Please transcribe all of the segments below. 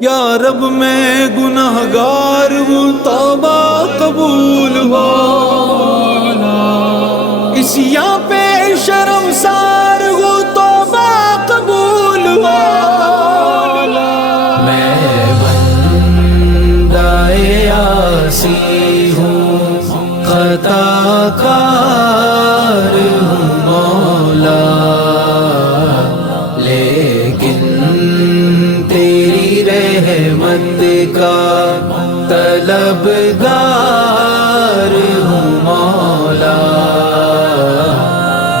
یا رب میں گناہگار ہوں، توبہ قبول ہو، اسیاں پہ شرمسار ہوں، توبہ قبول ہو۔ میں بندہ عاصی ہوں، خطا کار ہوں مولا، لیکن تیری رحمت کا طلبگار ہوں مولا۔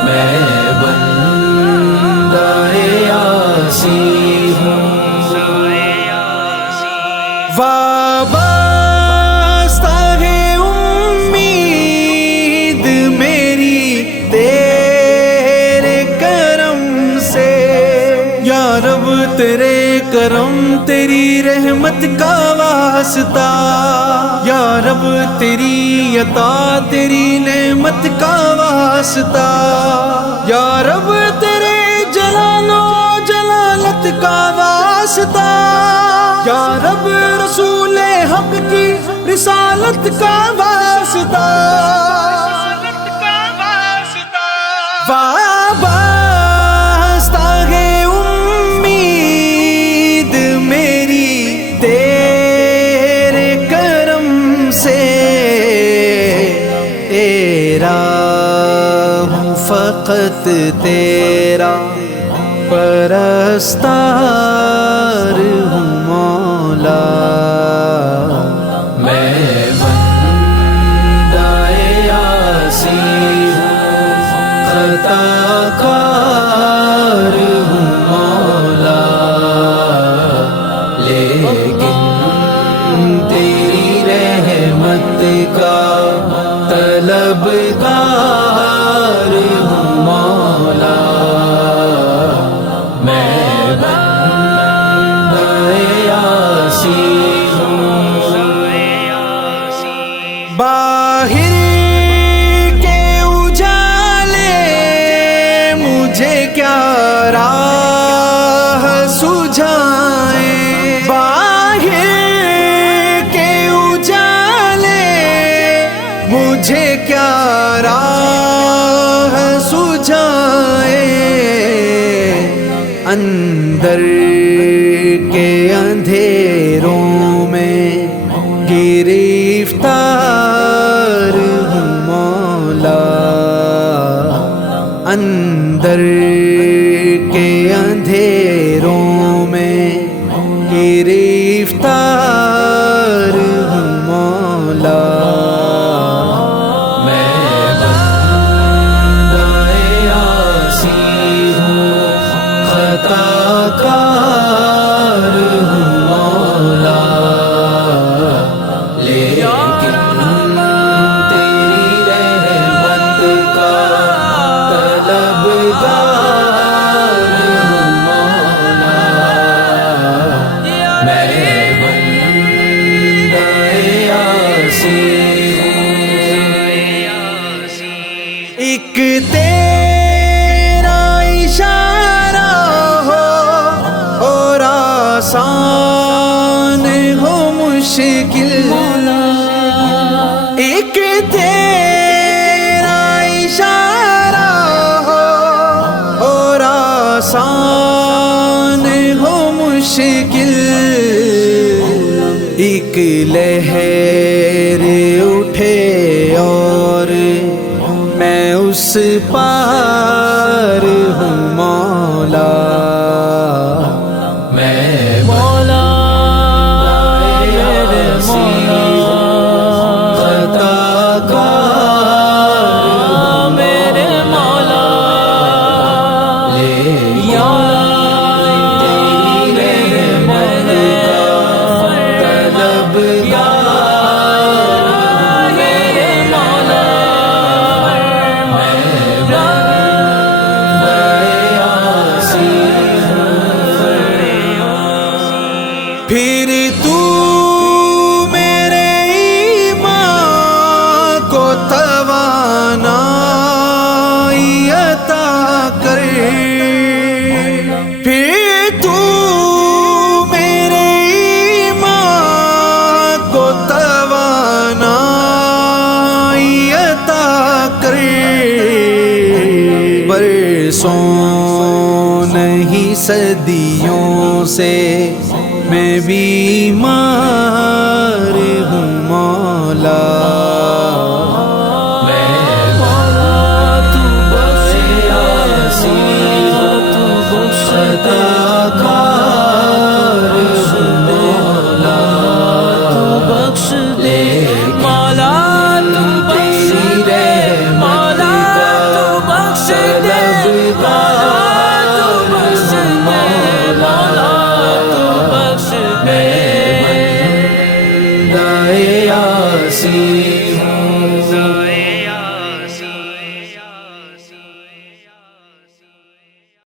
میں بندہ عاصی ہوں، وابستہ ہے امید میری تیرے کرم سے، یا رب تیرے کرم تیری رحمت کا واسطہ، یا رب تیری عطا تیری نعمت کا واسطہ، یا رب تیرے جلال و جلالت کا واسطہ، یا رب رسول حق کی رسالت کا واسطہ، وابستہ ہے امید میری تیرے کرم سے، تیرا ہوں فقط تیرا پرستار ہوں مولا۔ میں بندہ عاصی ہوں، خطا کار ہوں مولا، لیکن تیری رحمت کا طلبگار ہوں مولا۔ میں بندہ عاصی ہوں، باہر کے اجالے مجھے کیا راہ سجھائیں، باہر کے اجالے مجھے کیا راہ سجھائیں، اندر کے اندھیروں میں گرفتار ہوں مولا، اندر کے اندھیروں میں گرفتار ہوں مولا۔ میں بندہ عاصی ہوں، خطا کار ہوں مولا، لیکن تیری رحمت کا طلبگار ہوں مولا۔ میں بندہ عاصی ہوں، ایک تیرا اشارہ ہو اور آسان ہو مشکل، ایک تیرا اشارہ ہو اور آسان ہو مشکل، ایک لہر اٹھے اور میں اس پار ہوں مولا۔ میں مولا میرے مولا، خطا کار میرے مولا، لیکن تیری رحمت کا طلبگار میرے مولا۔ میں بندہ عاصی ہوں، پھر تو میرے ایمان کو توانائی عطا کر، پھر تو میرے سو نہیں صدیوں سے میں بیمار ہوں مولا